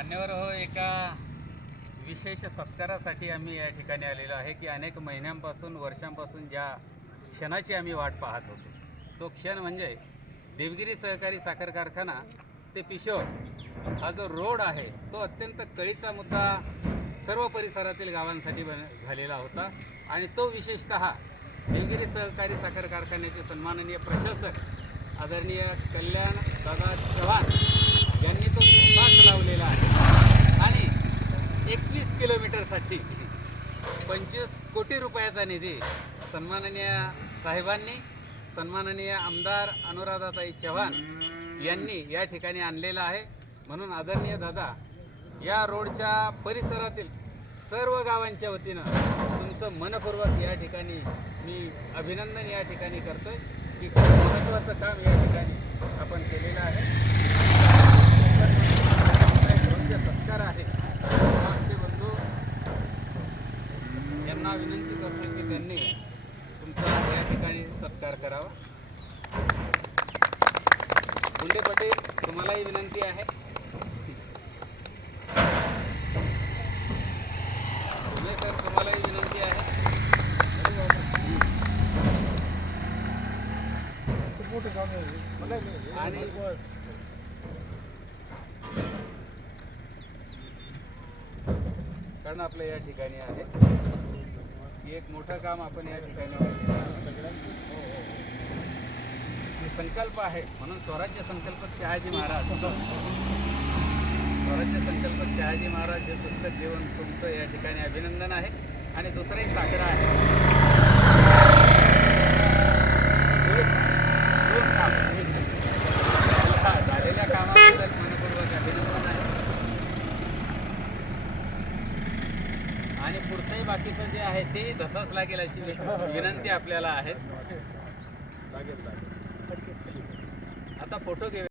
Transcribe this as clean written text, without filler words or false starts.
मान्यवर हो, एका विशेष सत्कारासाठी आम्ही या ठिकाणी आलेलो आहे की अनेक महिन्यांपासून वर्षांपासून ज्या क्षणाची आम्ही वाट पाहत होतो, तो क्षण म्हणजे देवगिरी सहकारी साखर कारखाना ते पिशोर हा जो रोड आहे तो अत्यंत कळीचा मुद्दा सर्व परिसरातील गावांसाठी झालेला होता. आणि तो विशेषतः देवगिरी सहकारी साखर कारखान्याचे सन्माननीय प्रशासक आदरणीय कल्याण दादा चव्हाण यांनी तो धोकाच लावलेला आहे. आणि 21 किलोमीटरसाठी 25 कोटी रुपयाचा निधी सन्माननीय साहेबांनी, सन्माननीय आमदार अनुराधाताई चव्हाण यांनी या ठिकाणी आणलेला आहे. म्हणून आदरणीय दादा, या रोडच्या परिसरातील सर्व गावांच्या वतीनं तुमचं मनपूर्वक या ठिकाणी मी अभिनंदन या ठिकाणी करतोय की खूप महत्त्वाचं काम या ठिकाणी आपण केलेलं आहे. सत्कार आहे. आमचे बंधू यांना विनंती करतो की त्यांनी तुमचा या ठिकाणी सत्कार करावा. गुंडे पटेल, तुम्हालाही विनंती आहे. सर, तुम्हालाही विनंती आहे. आणि कारण आपलं या ठिकाणी आहे की एक मोठं काम आपण या ठिकाणी संकल्प आहे. म्हणून स्वराज्य संकल्पक शहाजी महाराज, स्वराज्य संकल्पक शहाजी महाराज हे पुस्तक घेऊन तुमचं या ठिकाणी अभिनंदन आहे. आणि दुसरंही साखर आहे. झालेल्या कामाबद्दल मनपूर्वक अभिनंदन आहे. आणि पुढचंही बाकीचं जे आहे ते तसंच लागेल अशी विनंती आपल्याला आहे. आता फोटो घेऊया.